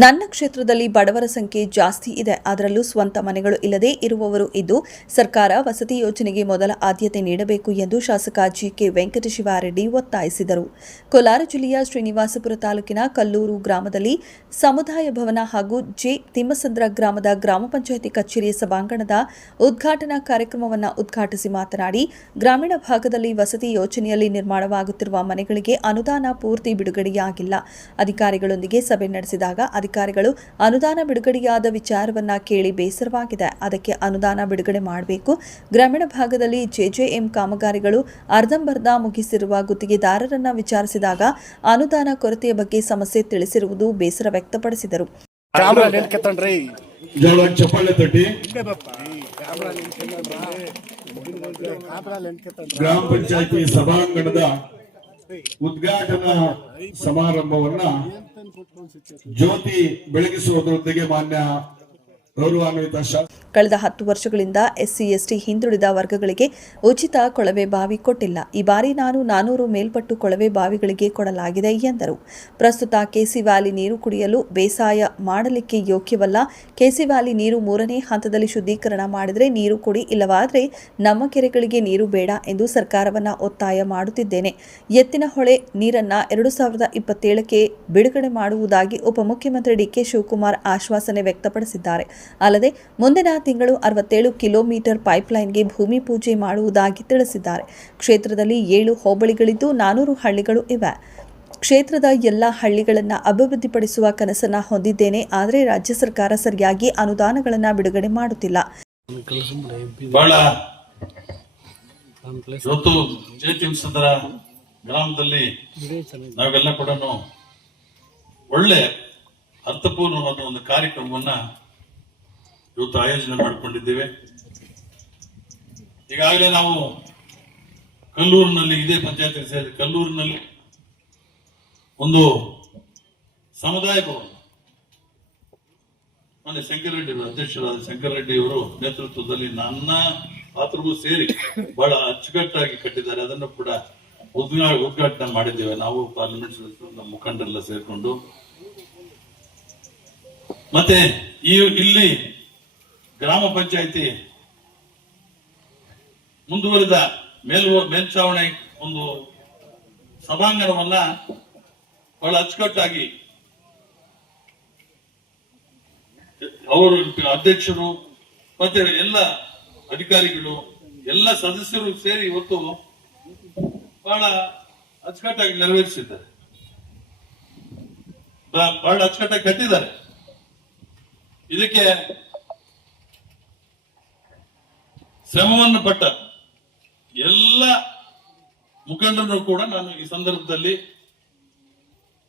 ನನ್ನ ಕ್ಷೇತ್ರದಲ್ಲಿ ಬಡವರ ಸಂಖ್ಯೆ ಜಾಸ್ತಿ ಇದೆ. ಅದರಲ್ಲೂ ಸ್ವಂತ ಮನೆಗಳು ಇಲ್ಲದೆ ಇರುವವರು ಇದ್ದು, ಸರ್ಕಾರ ವಸತಿ ಯೋಜನೆಗೆ ಮೊದಲ ಆದ್ಯತೆ ನೀಡಬೇಕು ಎಂದು ಶಾಸಕ ಜಿಕೆ ವೆಂಕಟಶಿವಾರೆಡ್ಡಿ ಒತ್ತಾಯಿಸಿದರು. ಕೋಲಾರ ಜಿಲ್ಲೆಯ ಶ್ರೀನಿವಾಸಪುರ ತಾಲೂಕಿನ ಕಲ್ಲೂರು ಗ್ರಾಮದಲ್ಲಿ ಸಮುದಾಯ ಭವನ ಹಾಗೂ ಜೆ ತಿಮ್ಮಸಂದ್ರ ಗ್ರಾಮದ ಗ್ರಾಮ ಪಂಚಾಯಿತಿ ಕಚೇರಿಯ ಸಭಾಂಗಣದ ಉದ್ಘಾಟನಾ ಕಾರ್ಯಕ್ರಮವನ್ನು ಉದ್ಘಾಟಿಸಿ ಮಾತನಾಡಿ, ಗ್ರಾಮೀಣ ಭಾಗದಲ್ಲಿ ವಸತಿ ಯೋಜನೆಯಲ್ಲಿ ನಿರ್ಮಾಣವಾಗುತ್ತಿರುವ ಮನೆಗಳಿಗೆ ಅನುದಾನ ಪೂರ್ತಿ ಬಿಡುಗಡೆಯಾಗಿಲ್ಲ. ಅಧಿಕಾರಿಗಳೊಂದಿಗೆ ಸಭೆ ನಡೆಸಿದಾಗ ಅಧಿಕಾರಿಗಳು ಅನುದಾನ ಬಿಡುಗಡೆಯಾದ ವಿಚಾರವನ್ನ ಕೇಳಿ ಬೇಸರವಾಗಿದೆ. ಅದಕ್ಕೆ ಅನುದಾನ ಬಿಡುಗಡೆ ಮಾಡಬೇಕು. ಗ್ರಾಮೀಣ ಭಾಗದಲ್ಲಿ ಜೆಜೆಎಂ ಕಾಮಗಾರಿಗಳು ಅರ್ಧಂಬರ್ಧ ಮುಗಿಸಿರುವ ಗುತ್ತಿಗೆದಾರರನ್ನ ವಿಚಾರಿಸಿದಾಗ ಅನುದಾನ ಕೊರತೆಯ ಬಗ್ಗೆ ಸಮಸ್ಯೆ ತಿಳಿಸಿರುವುದು ಬೇಸರ ವ್ಯಕ್ತಪಡಿಸಿದರು. ಗ್ರಾಮ ಪಂಚಾಯತಿ ಸಭಾಂಗಣದ ಉದ್ಘಾಟನಾ ಸಮಾರಂಭವನ್ನ ಜ್ಯೋತಿ ಬೆಳಗಿಸುವುದರೊಂದಿಗೆ ಮಾನ್ಯ ಗೌರವಾನ್ವಿತ ಕಳೆದ 10 ವರ್ಷಗಳಿಂದ ಎಸ್ಸಿ ಎಸ್ಟಿ ಹಿಂದುಳಿದ ವರ್ಗಗಳಿಗೆ ಉಚಿತ ಕೊಳವೆ ಬಾವಿ ಕೊಟ್ಟಿಲ್ಲ. ಈ ಬಾರಿ 400 ಮೇಲ್ಪಟ್ಟು ಕೊಳವೆ ಬಾವಿಗಳಿಗೆ ಕೊಡಲಾಗಿದೆ ಎಂದರು. ಪ್ರಸ್ತುತ ಕೆಸಿ ವ್ಯಾಲಿ ನೀರು ಕುಡಿಯಲು ಬೇಸಾಯ ಮಾಡಲಿಕ್ಕೆ ಯೋಗ್ಯವಲ್ಲ. ಕೆಸಿ ವ್ಯಾಲಿ ನೀರು 3ನೇ ಹಂತದಲ್ಲಿ ಶುದ್ಧೀಕರಣ ಮಾಡಿದರೆ ನೀರು ಕೊಡಿ, ಇಲ್ಲವಾದರೆ ನಮ್ಮ ಕೆರೆಗಳಿಗೆ ನೀರು ಬೇಡ ಎಂದು ಸರ್ಕಾರವನ್ನ ಒತ್ತಾಯ ಮಾಡುತ್ತಿದ್ದೇನೆ. ಎತ್ತಿನ ಹೊಳೆ ನೀರನ್ನ 2027ಕ್ಕೆ ಬಿಡುಗಡೆ ಮಾಡುವುದಾಗಿ ಉಪಮುಖ್ಯಮಂತ್ರಿ ಡಿಕೆ ಶಿವಕುಮಾರ್ ಆಶ್ವಾಸನೆ ವ್ಯಕ್ತಪಡಿಸಿದ್ದಾರೆ. ಅಲ್ಲದೆ ಮುಂದಿನ ತಿಂಗಳು 67 ಕಿಲೋಮೀಟರ್ ಪೈಪ್ಲೈನ್ಗೆ ಭೂಮಿ ಪೂಜೆ ಮಾಡುವುದಾಗಿ ತಿಳಿಸಿದ್ದಾರೆ. ಕ್ಷೇತ್ರದಲ್ಲಿ 7 ಹೋಬಳಿಗಳಿದ್ದು 400 ಹಳ್ಳಿಗಳು ಇವೆ. ಕ್ಷೇತ್ರದ ಎಲ್ಲ ಹಳ್ಳಿಗಳನ್ನು ಅಭಿವೃದ್ಧಿಪಡಿಸುವ ಕನಸನ್ನ ಹೊಂದಿದ್ದೇನೆ. ಆದರೆ ರಾಜ್ಯ ಸರ್ಕಾರ ಸರಿಯಾಗಿ ಅನುದಾನಗಳನ್ನು ಬಿಡುಗಡೆ ಮಾಡುತ್ತಿಲ್ಲ. ಗ್ರಾಮದಲ್ಲಿ ನಾವೆಲ್ಲ ಕೂಡ ಒಳ್ಳೆ ಅರ್ಥಪೂರ್ಣವಾದ ಒಂದು ಕಾರ್ಯಕ್ರಮವನ್ನ ಇವತ್ತು ಆಯೋಜನೆ ಮಾಡಿಕೊಂಡಿದ್ದೇವೆ. ಈಗಾಗಲೇ ನಾವು ಕಲ್ಲೂರಿನಲ್ಲಿ ಇದೇ ಪಂಚಾಯತ್ ಸೇರಿ ಕಲ್ಲೂರಿನಲ್ಲಿ ಒಂದು ಸಮುದಾಯ ಭವನ ಮೊನ್ನೆ ಶಂಕರರೆಡ್ಡಿ ಅಧ್ಯಕ್ಷರಾದ ಶಂಕರರೆಡ್ಡಿ ಅವರು ನೇತೃತ್ವದಲ್ಲಿ ನನ್ನ ಪಾತ್ರಗೂ ಸೇರಿ ಬಹಳ ಅಚ್ಚುಕಟ್ಟಾಗಿ ಕಟ್ಟಿದ್ದಾರೆ. ಅದನ್ನು ಕೂಡ ಉದ್ಘಾಟನೆ ಮಾಡಿದ್ದೇವೆ ನಾವು, ಪಾರ್ಲಿಮೆಂಟ್ ಸದಸ್ಯರು, ನಮ್ಮ ಮುಖಂಡರೆಲ್ಲ ಸೇರ್ಕೊಂಡು. ಮತ್ತೆ ಇಲ್ಲಿ ಗ್ರಾಮ ಪಂಚಾಯಿತಿ ಮುಂದುವರಿದ ಮೇಲ್ಛಾವಣಿ ಒಂದು ಸಭಾಂಗಣವನ್ನ ಬಹಳ ಅಚ್ಚುಕಟ್ಟಾಗಿ ಅವರು ಅಧ್ಯಕ್ಷರು ಮತ್ತೆ ಎಲ್ಲ ಅಧಿಕಾರಿಗಳು ಎಲ್ಲ ಸದಸ್ಯರು ಸೇರಿ ಇವತ್ತು ಬಹಳ ಅಚ್ಚುಕಟ್ಟಾಗಿ ನೆರವೇರಿಸಿದ್ದಾರೆ, ಬಹಳ ಅಚ್ಚುಕಟ್ಟಾಗಿ ಕಟ್ಟಿದ್ದಾರೆ. ಇದಕ್ಕೆ ಶ್ರಮವನ್ನು ಪಟ್ಟ ಎಲ್ಲ ಮುಖಂಡರು ಕೂಡ ನಾನು ಈ ಸಂದರ್ಭದಲ್ಲಿ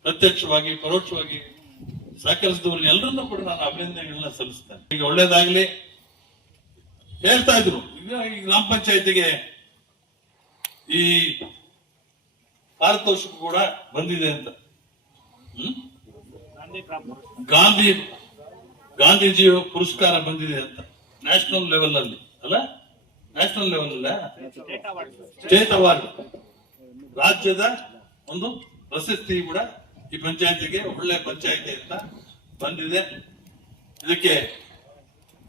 ಪ್ರತ್ಯಕ್ಷವಾಗಿ ಪರೋಕ್ಷವಾಗಿ ಸಹಕರಿಸಿದವ್ರನ್ನ ಎಲ್ಲರನ್ನೂ ಕೂಡ ನಾನು ಅಭಿನಂದನೆಗಳನ್ನ ಸಲ್ಲಿಸ್ತೇನೆ. ಈಗ ಒಳ್ಳೇದಾಗ್ಲಿ ಹೇಳ್ತಾ ಇದ್ರು. ಈಗ ಈ ಗ್ರಾಮ ಪಂಚಾಯತಿಗೆ ಈ ಪಾರಿತೋಷಿಕ ಕೂಡ ಬಂದಿದೆ ಅಂತ. ಗಾಂಧೀಜಿ ಪುರಸ್ಕಾರ ಬಂದಿದೆ ಅಂತ ನ್ಯಾಷನಲ್ ಲೆವೆಲ್ ಅಲ್ಲಿ ಅಲ್ಲ, ನ್ಯಾಷನಲ್ ಲೆವೆಲ್ ಅಲ್ಲ, ಸ್ಟೇಟ್ ಅವಾರ್ಡ್, ರಾಜ್ಯದ ಒಂದು ಪ್ರಶಸ್ತಿ ಕೂಡ ಈ ಪಂಚಾಯತಿಗೆ ಒಳ್ಳೆ ಪಂಚಾಯತಿ ಅಂತ ಬಂದಿದೆ. ಇದಕ್ಕೆ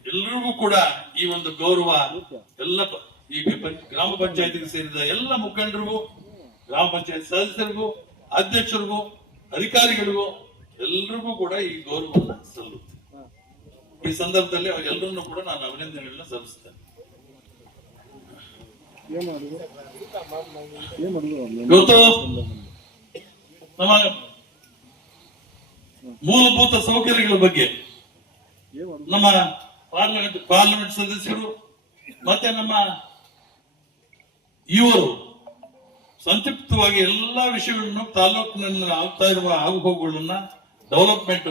ಎಲ್ಲರಿಗೂ ಕೂಡ ಈ ಒಂದು ಗೌರವ ಎಲ್ಲ ಈ ಗ್ರಾಮ ಪಂಚಾಯತಿಗೆ ಸೇರಿದ ಎಲ್ಲ ಮುಖಂಡರಿಗೂ, ಗ್ರಾಮ ಪಂಚಾಯತ್ ಸದಸ್ಯರಿಗೂ, ಅಧ್ಯಕ್ಷರಿಗೂ, ಅಧಿಕಾರಿಗಳಿಗೂ ಎಲ್ಲರಿಗೂ ಕೂಡ ಈ ಗೌರವವನ್ನು ಸಲ್ಲುತ್ತೆ. ಈ ಸಂದರ್ಭದಲ್ಲಿ ಎಲ್ಲರನ್ನೂ ಕೂಡ ನಾನು ಅಭಿನಂದನೆಗಳನ್ನ ಸಲ್ಲಿಸ್ತೇನೆ. ಇವತ್ತು ನಮ್ಮ ಮೂಲಭೂತ ಸೌಕರ್ಯಗಳ ಬಗ್ಗೆ ನಮ್ಮ ಪಾರ್ಲಿಮೆಂಟ್ ಸದಸ್ಯರು ಮತ್ತೆ ನಮ್ಮ ಇವರು ಸಂಕ್ಷಿಪ್ತವಾಗಿ ಎಲ್ಲಾ ವಿಷಯಗಳನ್ನು ತಾಲೂಕಿನಲ್ಲಿ ಆಗ್ತಾ ಇರುವ ಆಗುಹೋಗುಗಳನ್ನ, ಡೆವಲಪ್ಮೆಂಟ್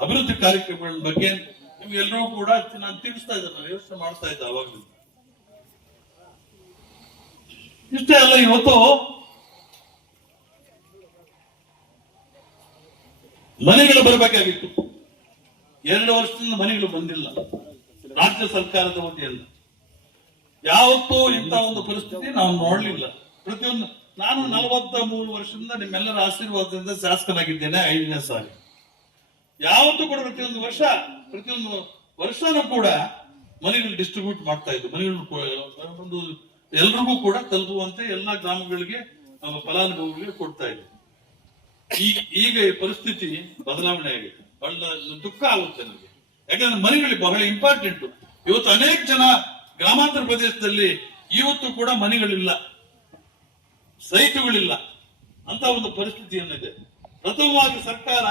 ಅಭಿವೃದ್ಧಿ ಕಾರ್ಯಕ್ರಮಗಳ ಬಗ್ಗೆ ನಿಮ್ಗೆಲ್ಲರೂ ಕೂಡ ನಾನು ತಿಳಿಸ್ತಾ ಇದ್ದೆ, ನಾನು ಯೋಚನೆ ಮಾಡ್ತಾ ಇದ್ದೆ ಅವಾಗಲೂ. ಇಷ್ಟೇ ಅಲ್ಲ, ಇವತ್ತು ಮನೆಗಳು ಬರಬೇಕಾಗಿತ್ತು. 2 ವರ್ಷದಿಂದ ಮನೆಗಳು ಬಂದಿಲ್ಲ ರಾಜ್ಯ ಸರ್ಕಾರದ ವತಿಯಿಂದ. ಯಾವತ್ತೂ ಇಂಥ ಒಂದು ಪರಿಸ್ಥಿತಿ ನಾವು ನೋಡ್ಲಿಲ್ಲ. ಪ್ರತಿಯೊಂದು ನಾನು 43 ವರ್ಷದಿಂದ ನಿಮ್ಮೆಲ್ಲರ ಆಶೀರ್ವಾದದಿಂದ ಶಾಸಕನಾಗಿದ್ದೇನೆ 5ನೇ ಸಾರಿ. ಯಾವತ್ತೂ ಕೂಡ ಪ್ರತಿಯೊಂದು ವರ್ಷನೂ ಕೂಡ ಮನೆಗಳು ಡಿಸ್ಟ್ರಿಬ್ಯೂಟ್ ಮಾಡ್ತಾ ಇದ್ರು. ಮನೆಗಳು ಒಂದು ಎಲ್ರಿಗೂ ಕೂಡ ತಲುಪುವಂತೆ ಎಲ್ಲಾ ಗ್ರಾಮಗಳಿಗೆ ಫಲಾನುಭವಿಗಳಿಗೆ ಕೊಡ್ತಾ ಇದ್ರು. ಈಗ ಈ ಪರಿಸ್ಥಿತಿ ಬದಲಾವಣೆ ಆಗಿದೆ. ಬಹಳ ದುಃಖ ಆಗುತ್ತೆ ನನಗೆ. ಯಾಕಂದ್ರೆ ಮನೆಗಳಿಗೆ ಬಹಳ ಇಂಪಾರ್ಟೆಂಟ್. ಇವತ್ತು ಅನೇಕ ಜನ ಗ್ರಾಮಾಂತರ ಪ್ರದೇಶದಲ್ಲಿ ಇವತ್ತು ಕೂಡ ಮನೆಗಳಿಲ್ಲ, ಸೈಟುಗಳಿಲ್ಲ ಅಂತ ಒಂದು ಪರಿಸ್ಥಿತಿ ಏನಿದೆ. ಪ್ರಥಮವಾಗಿ ಸರ್ಕಾರ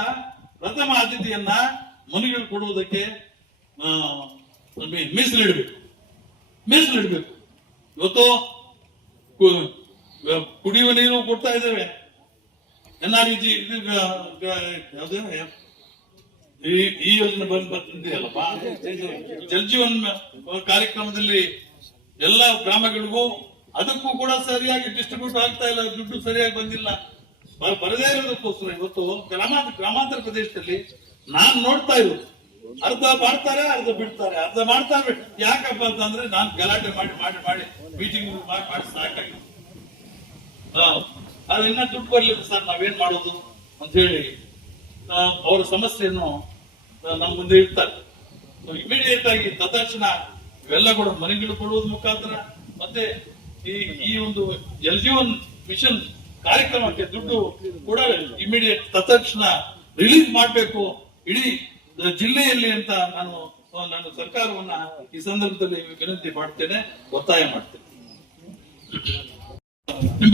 ಪ್ರಥಮ ಆದ್ಯತೆಯನ್ನ ಮನೆಗಳು ಕೊಡುವುದಕ್ಕೆ ಮೀಸಲಿಡಬೇಕು. ಇವತ್ತು ಕುಡಿಯುವ ನೀರು ಕೊಡ್ತಾ ಇದ್ದೇವೆ. NREG ಈ ಯೋಜನೆ ಬಂದಿದೆಯಲ್ಲಪ್ಪ, ಜಲ್ ಜೀವನ್ ಕಾರ್ಯಕ್ರಮದಲ್ಲಿ ಎಲ್ಲ ಗ್ರಾಮಗಳಿಗೂ ಅದಕ್ಕೂ ಕೂಡ ಸರಿಯಾಗಿ ಡಿಸ್ಟ್ರಿಬ್ಯೂಟ್ ಆಗ್ತಾ ಇಲ್ಲ, ದುಡ್ಡು ಸರಿಯಾಗಿ ಬಂದಿಲ್ಲ. ಬರದೇ ಇರೋದಕ್ಕೋಸ್ಕರ ಇವತ್ತು ಗ್ರಾಮಾಂತರ ಪ್ರದೇಶದಲ್ಲಿ ನಾನ್ ನೋಡ್ತಾ ಇರೋದು ಅರ್ಧ ಮಾಡ್ತಾರೆ, ಅರ್ಧ ಬಿಡ್ತಾರೆ, ಅರ್ಧ ಮಾಡ್ತಾರೆ. ಯಾಕಪ್ಪ ಅಂತಂದ್ರೆ ನಾನು ಗಲಾಟೆ ಮಾಡಿ ಮೀಟಿಂಗ್ ಮಾಡಿ ಸಾಕಾಗಿ ಅದು ಇನ್ನ ದುಡ್ಡು ಬರ್ಲಿಲ್ಲ ಸರ್, ನಾವೇನ್ ಮಾಡೋದು ಅಂತ ಹೇಳಿ ಅವರ ಸಮಸ್ಯೆಯನ್ನು ನಮ್ಮ ಮುಂದೆ ಇಡ್ತಾರೆ. ಇಮಿಡಿಯೇಟ್ ಆಗಿ ತತ್ಕ್ಷಣ ಇವೆಲ್ಲ ಕೂಡ ಮನೆಗಳು ಕೊಡುವುದ ಮುಖಾಂತರ ಮತ್ತೆ ಈ ಒಂದು ಜಲ್ ಜೀವನ್ ಮಿಷನ್ ಕಾರ್ಯಕ್ರಮಕ್ಕೆ ದುಡ್ಡು ಕೂಡ ಇಮಿಡಿಯೇಟ್ ತತ್ಕ್ಷಣ ರಿಲೀಸ್ ಮಾಡಬೇಕು ಇಡೀ ಜಿಲ್ಲೆಯಲ್ಲಿ ಅಂತ ನಾನು ಸರ್ಕಾರವನ್ನ ಈ ಸಂದರ್ಭದಲ್ಲಿ ವಿನಂತಿ ಮಾಡ್ತೇನೆ, ಒತ್ತಾಯ ಮಾಡ್ತೇನೆ.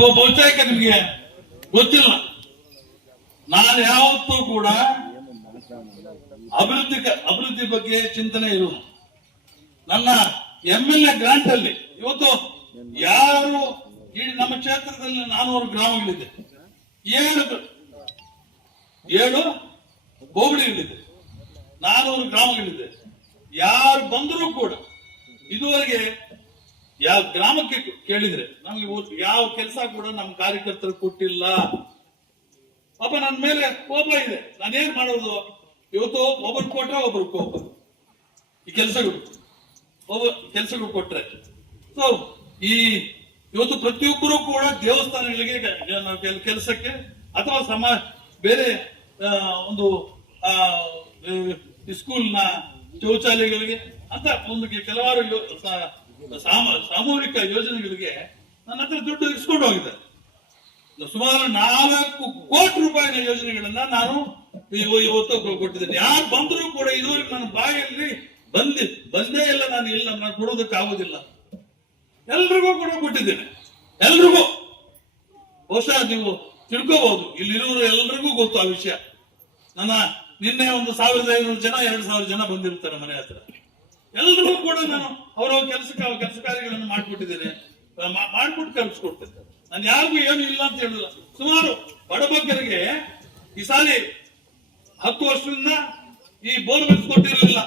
ಬಹುತೇಕ ನಿಮ್ಗೆ ಗೊತ್ತಿಲ್ಲ, ನಾನು ಯಾವತ್ತೂ ಕೂಡ ಅಭಿವೃದ್ಧಿ ಬಗ್ಗೆ ಚಿಂತನೆ ಇರುವುದು. ನನ್ನ MLA ಗ್ರಾಂಟ್ ಅಲ್ಲಿ ಇವತ್ತು ಯಾರು ಇಡೀ ನಮ್ಮ ಕ್ಷೇತ್ರದಲ್ಲಿ 400 ಗ್ರಾಮಗಳಿದೆ, 7 ಹೋಬಳಿಗಳಿದೆ, 400 ಗ್ರಾಮಗಳಿದೆ. ಯಾರು ಬಂದರೂ ಕೂಡ ಇದುವರೆಗೆ ಯಾವ ಗ್ರಾಮಕ್ಕೆ ಕೇಳಿದ್ರೆ ನಮ್ಗೆ ಯಾವ ಕೆಲಸ ಕೂಡ ನಮ್ಮ ಕಾರ್ಯಕರ್ತರು ಕೊಟ್ಟಿಲ್ಲ. ಪಾಪ ನನ್ನ ಮೇಲೆ ಕೋಪ ಇದೆ. ನಾನೇನ್ ಮಾಡೋದು? ಇವತ್ತು ಒಬ್ಬರು ಕೊಟ್ರೆ ಒಬ್ಬರು ಈ ಕೆಲಸಗಳು ಕೊಟ್ರೆ ಸೊ ಇವತ್ತು ಪ್ರತಿಯೊಬ್ಬರು ಕೂಡ ದೇವಸ್ಥಾನಗಳಿಗೆ ಕೆಲಸಕ್ಕೆ ಅಥವಾ ಬೇರೆ ಒಂದು ಸ್ಕೂಲ್ನ ಶೌಚಾಲಯಗಳಿಗೆ ಅಂತ ಒಂದು ಕೆಲವಾರು ಸಾಮೂಹಿಕ ಯೋಜನೆಗಳಿಗೆ ನನ್ನ ಹತ್ರ ದುಡ್ಡು ಇಸ್ಕೊಂಡು ಹೋಗಿದ್ದಾರೆ. ಸುಮಾರು 4 ಕೋಟಿ ರೂಪಾಯಿನ ಯೋಜನೆಗಳನ್ನ ನಾನು ಇವತ್ತು ಕೊಟ್ಟಿದ್ದೇನೆ. ಯಾರು ಬಂದರೂ ಕೂಡ ಇದುವರೆಗೆ ನನ್ನ ಬಾಯಲ್ಲಿ ಬಂದೇ ಇಲ್ಲ. ನಾನು ಕೊಡೋದಕ್ಕೆ ಆಗೋದಿಲ್ಲ. ಎಲ್ರಿಗೂ ಕೂಡ ಕೊಟ್ಟಿದ್ದೇನೆ, ಎಲ್ರಿಗೂ. ಬಹುಶಃ ನೀವು ತಿಳ್ಕೋಬಹುದು, ಇಲ್ಲಿರೋರು ಎಲ್ರಿಗೂ ಗೊತ್ತು ಆ ವಿಷಯ. ನಿನ್ನೆ ಒಂದು 1500 ಜನ 2000 ಜನ ಬಂದಿರ್ತಾರೆ ಮನೆ ಹತ್ರ. ಎಲ್ರಿಗೂ ಕೂಡ ನಾನು ಅವರ ಕೆಲಸ ಕಾರ್ಯಗಳನ್ನು ಮಾಡಿಕೊಟ್ಟಿದ್ದೇನೆ, ಮಾಡ್ಬಿಟ್ಟು ಕಲ್ಪಿಸ್ಕೊಡ್ತೇನೆ. ನಾನು ಯಾರಿಗೂ ಏನು ಇಲ್ಲ ಅಂತ ಹೇಳಿಲ್ಲ. ಸುಮಾರು ಬಡಬಗ್ಗರಿಗೆ ಈ ಸಾಲಿ 10 ವರ್ಷದಿಂದ ಈ ಬೋರ್ವೆಲ್ಸ್ ಕೊಟ್ಟಿರಲಿಲ್ಲ.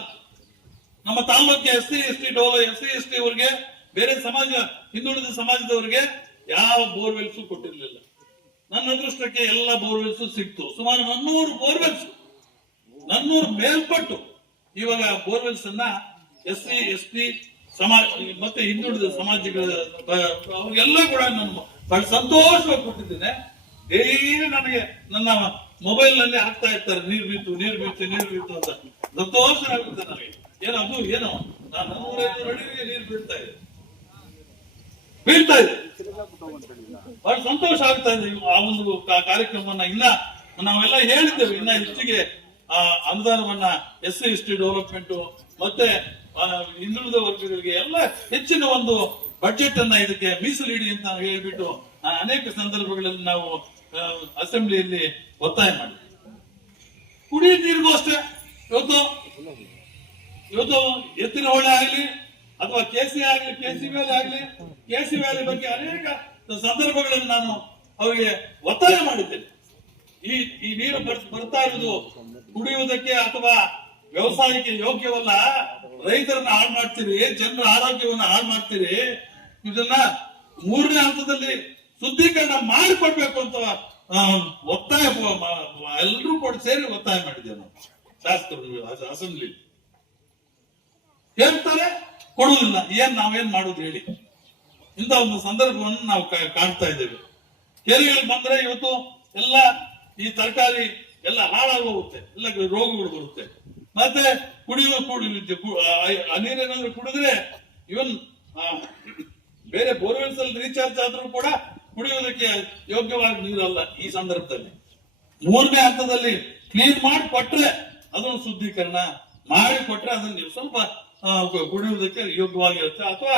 ನಮ್ಮ ತಾಲೂಕಿಗೆ SC/ST ಅವರಿಗೆ, ಬೇರೆ ಹಿಂದುಳಿದ ಸಮಾಜದವರಿಗೆ ಯಾವ ಬೋರ್ವೆಲ್ಸ್ ಕೊಟ್ಟಿರಲಿಲ್ಲ. ನನ್ನ ಅದೃಷ್ಟಕ್ಕೆ ಎಲ್ಲ ಬೋರ್ವೆಲ್ಸ್ ಸಿಕ್ತು. ಸುಮಾರು 400 ಬೋರ್ವೆಲ್ಸ್, 400 ಮೇಲ್ಪಟ್ಟು ಇವಾಗ ಬೋರ್ವೆಲ್ಸ್ ಅನ್ನ SC/ST ಸಮಾಜ ಮತ್ತೆ ಹಿಂದುಳಿದ ಸಮಾಜಗಳ ಅವ್ರಿಗೆಲ್ಲ ಕೂಡ ನಾನು ಬಹಳ ಸಂತೋಷವಾಗಿ ಕೊಟ್ಟಿದ್ದೇನೆ. ಡೈಲಿ ನನಗೆ ನನ್ನ ಮೊಬೈಲ್ ನಲ್ಲಿ ಹಾಕ್ತಾ ಇರ್ತಾರೆ, ನೀರು ಬೀತು ಅಂತ. ಸಂತೋಷ ಆಗುತ್ತೆ ನನಗೆ. ಏನೋ ನಾನು 150 ಅಡಿಗೆ ನೀರು ಬೀಳ್ತಾ ಇದೆ. ಬಹಳ ಸಂತೋಷ ಆಗ್ತಾ ಇದೆ. ಆ ಒಂದು ಕಾರ್ಯಕ್ರಮವನ್ನ ಇನ್ನ ನಾವೆಲ್ಲ ಹೇಳಿದ್ದೇವೆ, ಇನ್ನ ಹೆಚ್ಚಿಗೆ ಅನುದಾನವನ್ನ SC/ST ಡೆವಲಪ್ಮೆಂಟ್ ಮತ್ತೆ ಹಿಂದುಳಿದ ವರ್ಗಗಳಿಗೆ ಎಲ್ಲ ಹೆಚ್ಚಿನ ಒಂದು ಬಜೆಟ್ ಅನ್ನ ಇದಕ್ಕೆ ಮೀಸಲಿಡಿ ಅಂತ ಹೇಳಿಬಿಟ್ಟು ಅನೇಕ ಸಂದರ್ಭಗಳಲ್ಲಿ ನಾವು ಅಸೆಂಬ್ಲಿಯಲ್ಲಿ ಒತ್ತಾಯ ಮಾಡಿದ್ವಿ. ಕುಡಿಯ ನೀರಿಗೂ ಅಷ್ಟೇ. ಇವತ್ತು ಎತ್ತಿನ ಹೊಳೆ ಆಗ್ಲಿ ಅಥವಾ KC ವ್ಯಾಲಿ ಆಗ್ಲಿ, KC ವ್ಯಾಲಿ ಬಗ್ಗೆ ಅನೇಕ ಸಂದರ್ಭಗಳಲ್ಲಿ ನಾನು ಅವರಿಗೆ ಒತ್ತಾಯ ಮಾಡಿದ್ದೇನೆ. ಈ ನೀರು ಬರ್ತಾ ಇರುವುದು ಕುಡಿಯುವುದಕ್ಕೆ ಅಥವಾ ವ್ಯವಸಾಯಕ್ಕೆ ಯೋಗ್ಯವಲ್ಲ. ರೈತರನ್ನ ಹಾಳು ಮಾಡ್ತೀರಿ, ಜನರ ಆರೋಗ್ಯವನ್ನು ಹಾಳು ಮಾಡ್ತೀರಿ. ಇದನ್ನ 3ನೇ ಹಂತದಲ್ಲಿ ಶುದ್ಧೀಕರಣ ಮಾಡಿಕೊಡ್ಬೇಕು ಅಂತ ಒತ್ತಾಯ ಎಲ್ಲರೂ ಕೂಡ ಸೇರಿ ಒತ್ತಾಯ ಮಾಡಿದ್ದೇವೆ ನಾವು. ಶಾಸಕರು ಅಸೆಂಬ್ಲಿ ಹೇಳ್ತಾರೆ, ಕೊಡುವುದಿಲ್ಲ. ನಾವೇನ್ ಮಾಡುದು ಹೇಳಿ? ಇಂಥ ಒಂದು ಸಂದರ್ಭವನ್ನು ನಾವು ಕಾಣ್ತಾ ಇದ್ದೇವೆ. ಕೆರೆಗಳಿಗೆ ಬಂದ್ರೆ ಇವತ್ತು ಎಲ್ಲ ಈ ತರಕಾರಿ ಎಲ್ಲ ಹಾಳಾಗಿ ಹೋಗುತ್ತೆ, ಎಲ್ಲ ರೋಗಗಳು ಬರುತ್ತೆ. ಮತ್ತೆ ಆ ನೀರೇನಾದ್ರೂ ಕುಡಿದ್ರೆ ಇವನ್ ಬೇರೆ ಬೋರ್ವೆಲ್ಸ್ ಅಲ್ಲಿ ರೀಚಾರ್ಜ್ ಆದ್ರೂ ಕೂಡ ಕುಡಿಯೋದಕ್ಕೆ ಯೋಗ್ಯವಾದ ನೀರಲ್ಲ. ಈ ಸಂದರ್ಭದಲ್ಲಿ 3ನೇ ಹಂತದಲ್ಲಿ ಕ್ಲೀನ್ ಮಾಡಿ ಕೊಟ್ರೆ ಅದನ್ನು ಶುದ್ಧೀಕರಣ ಮಾಡಿ ಕೊಟ್ರೆ ಅದನ್ನ ನೀವು ಸ್ವಲ್ಪ ಕುಡಿಯುವುದಕ್ಕೆ ಯೋಗ್ಯವಾಗಿರುತ್ತೆ, ಅಥವಾ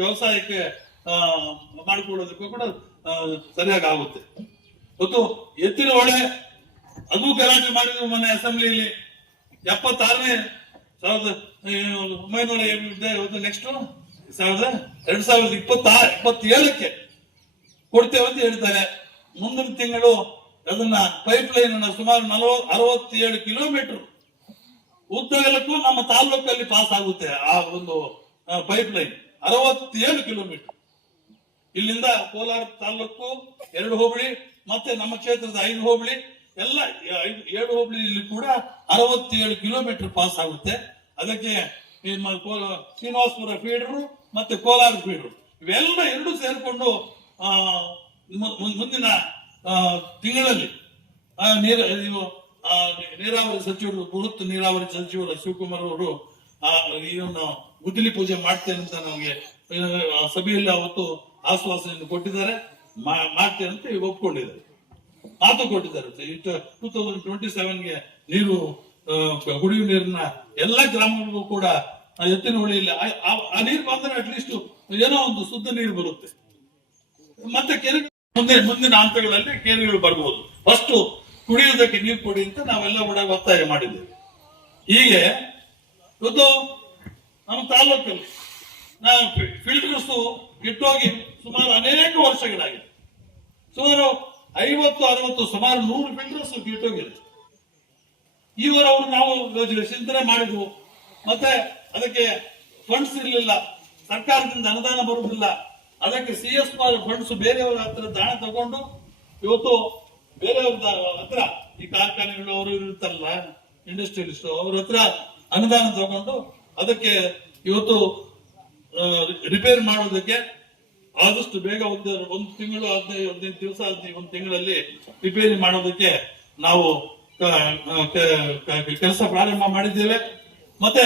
ವ್ಯವಸಾಯಕ್ಕೆ ಮಾಡಿಕೊಳ್ಳೋದಕ್ಕೂ ಕೂಡ ಸರಿಯಾಗಿ ಆಗುತ್ತೆ. ಮತ್ತು ಎತ್ತಿನ ಹೊಳೆ ಅದು ಗಲಾಟೆ ಮಾಡಿದ್ರು ಮೊನ್ನೆ ಅಸೆಂಬ್ಲಿಯಲ್ಲಿ 76ನೇ 1900 ನೆಕ್ಸ್ಟ್ 2027ಕ್ಕೆ ಕೊಡ್ತೇವೆ ಅಂತ ಹೇಳ್ತಾರೆ. ಮುಂದಿನ ತಿಂಗಳು ಅದನ್ನ ಪೈಪ್ ಲೈನ್ ಅನ್ನ ಸುಮಾರು 67 ಕಿಲೋಮೀಟರ್ ಉದ್ದಗಲಕ್ಕೂ ನಮ್ಮ ತಾಲೂಕಲ್ಲಿ ಪಾಸ್ ಆಗುತ್ತೆ. ಆ ಒಂದು ಪೈಪ್ ಲೈನ್ 67 ಕಿಲೋಮೀಟರ್ ಇಲ್ಲಿಂದ ಕೋಲಾರ ತಾಲೂಕು 2 ಹೋಬಳಿ ಮತ್ತೆ ನಮ್ಮ ಕ್ಷೇತ್ರದ 5 ಹೋಬಳಿ ಎಲ್ಲ 7 ಹೋಬಳಿಯಲ್ಲಿ ಕೂಡ 67 ಕಿಲೋಮೀಟರ್ ಪಾಸ್ ಆಗುತ್ತೆ. ಅದಕ್ಕೆ ಶ್ರೀನಿವಾಸಪುರ ಫೀಡರು ಮತ್ತೆ ಕೋಲಾರ ಫೀಡರು ಇವೆಲ್ಲ ಎರಡು ಸೇರ್ಕೊಂಡು ಮುಂದಿನ ತಿಂಗಳಲ್ಲಿ ನೀರಾವರಿ ಸಚಿವರು ಬೃಹತ್ ನೀರಾವರಿ ಸಚಿವರು ಶಿವಕುಮಾರ್ ಅವರು ಇದನ್ನು ಗುದ್ದಲಿ ಪೂಜೆ ಮಾಡ್ತೇನೆ ಅಂತ ನಮಗೆ ಸಭೆಯಲ್ಲಿ ಅವತ್ತು ಆಶ್ವಾಸನೆಯನ್ನು ಕೊಟ್ಟಿದ್ದಾರೆ, ಮಾಡ್ತೇನೆ ಅಂತ ಒಪ್ಕೊಂಡಿದ್ದಾರೆ, ಮಾತು ಕೊಟ್ಟಿದ್ದಾರೆ. 2027ಗೆ ನೀರು ಕುಡಿಯುವ ನೀರಿನ ಎಲ್ಲ ಗ್ರಾಮಗಳಿಗೂ ಕೂಡ ಎತ್ತಿನ ಹೊಳೆಯಲ್ಲಿ ಆ ನೀರು ಬಂದ್ರೆ ಅಟ್ಲೀಸ್ಟ್ ಏನೋ ಒಂದು ಶುದ್ಧ ನೀರು ಬರುತ್ತೆ. ಮತ್ತೆ ಕೆರೆ ಮುಂದಿನ ಹಂತಗಳಲ್ಲಿ ಕೆರೆಗಳು ಬರ್ಬೋದು. ಫಸ್ಟ್ ಕುಡಿಯೋದಕ್ಕೆ ನೀರು ಕೊಡಿ ಅಂತ ನಾವೆಲ್ಲ ಕೂಡ ಒತ್ತಾಯ ಮಾಡಿದ್ದೇವೆ. ಹೀಗೆ ಇವತ್ತು ನಮ್ಮ ತಾಲೂಕಲ್ಲಿ ಫಿಲ್ಟರ್ಸ್ ಇಟ್ಟೋಗಿ ಸುಮಾರು ಅನೇಕ ವರ್ಷಗಳಾಗಿದೆ. ಸುಮಾರು 50-60 ಸುಮಾರು 100 ಫಿಲ್ಟರ್ಸ್ ಇಟ್ಟೋಗಿದೆ. ಈವರವರು ನಾವು ಚಿಂತನೆ ಮಾಡಿದ್ವು, ಮತ್ತೆ ಅದಕ್ಕೆ ಫಂಡ್ಸ್ ಇರಲಿಲ್ಲ, ಸರ್ಕಾರದಿಂದ ಅನುದಾನ ಬರುವುದಿಲ್ಲ. ಅದಕ್ಕೆ CSR ಫಂಡ್ಸ್ ಬೇರೆಯವರ ಹತ್ರ ದಾನ ತಗೊಂಡು ಇವತ್ತು ಬೇರೆಯವ್ರ ಹತ್ರ ಈ ಕಾರ್ಖಾನೆಗಳು ಅವರು ಇರ್ತಾರಲ್ಲ ಇಂಡಸ್ಟ್ರಿಯಲಿಸ್ಟ್ ಅವ್ರ ಹತ್ರ ಅನುದಾನ ತಗೊಂಡು ಅದಕ್ಕೆ ಇವತ್ತು ರಿಪೇರ್ ಮಾಡೋದಕ್ಕೆ ಆದಷ್ಟು ಬೇಗ ಒಂದು ತಿಂಗಳು 15 ದಿವಸ 1 ತಿಂಗಳಲ್ಲಿ ರಿಪೇರಿ ಮಾಡೋದಕ್ಕೆ ನಾವು ಕೆಲಸ ಪ್ರಾರಂಭ ಮಾಡಿದ್ದೇವೆ. ಮತ್ತೆ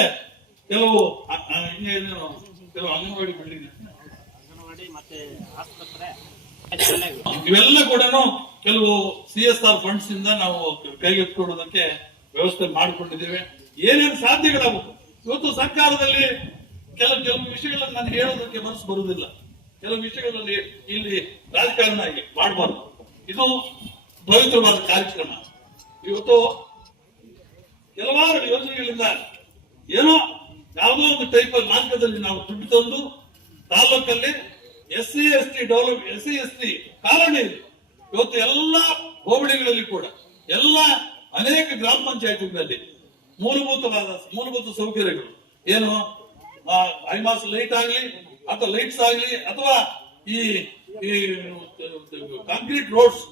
ಕೆಲವು ಅಂಗನವಾಡಿ ಬಿಲ್ಡಿಂಗ್ ಇವೆಲ್ಲ ಕೂಡ ಕೆಲವು CSR ಫಂಡ್ಸ್ ಇಂದ ನಾವು ಕೈಗೆತ್ತಿಕೊಳ್ಳೋದಕ್ಕೆ ವ್ಯವಸ್ಥೆ ಮಾಡಿಕೊಂಡಿದ್ದೇವೆ. ಏನೇನು ಸಾಧ್ಯಗಳಾಗುತ್ತೆ ಇವತ್ತು ಸರ್ಕಾರದಲ್ಲಿ ಕೆಲವು ವಿಷಯಗಳನ್ನು ನಾನು ಹೇಳೋದಕ್ಕೆ ಮನಸ್ಸು ಬರುವುದಿಲ್ಲ. ಕೆಲವು ವಿಷಯಗಳಲ್ಲಿ ಇಲ್ಲಿ ರಾಜಕಾರಣ ಮಾಡಬಾರ್ದು. ಇದು ಪವಿತ್ರವಾದ ಕಾರ್ಯಕ್ರಮ. ಇವತ್ತು ಕೆಲವಾರು ಯೋಜನೆಗಳಿಂದ ಏನೋ ಯಾವುದೋ ಒಂದು ಟೈಪ್ ಮಾರ್ಗದಲ್ಲಿ ನಾವು ದುಡ್ಡು ತಂದು ತಾಲೂಕಲ್ಲಿ SC ST ಕಾಲೋನಿ ಇವತ್ತು ಎಲ್ಲ ಹೋಬಳಿಗಳಲ್ಲಿ ಕೂಡ ಎಲ್ಲ ಅನೇಕ ಗ್ರಾಮ ಪಂಚಾಯತ್ಗಳಲ್ಲಿ ಮೂಲಭೂತ ಸೌಕರ್ಯಗಳು ಏನು ಐಮಾಸ್ ಲೈಟ್ ಆಗ್ಲಿ ಅಥವಾ ಲೈಟ್ಸ್ ಆಗ್ಲಿ ಅಥವಾ ಈ ಕಾಂಕ್ರೀಟ್ ರೋಡ್ಸ್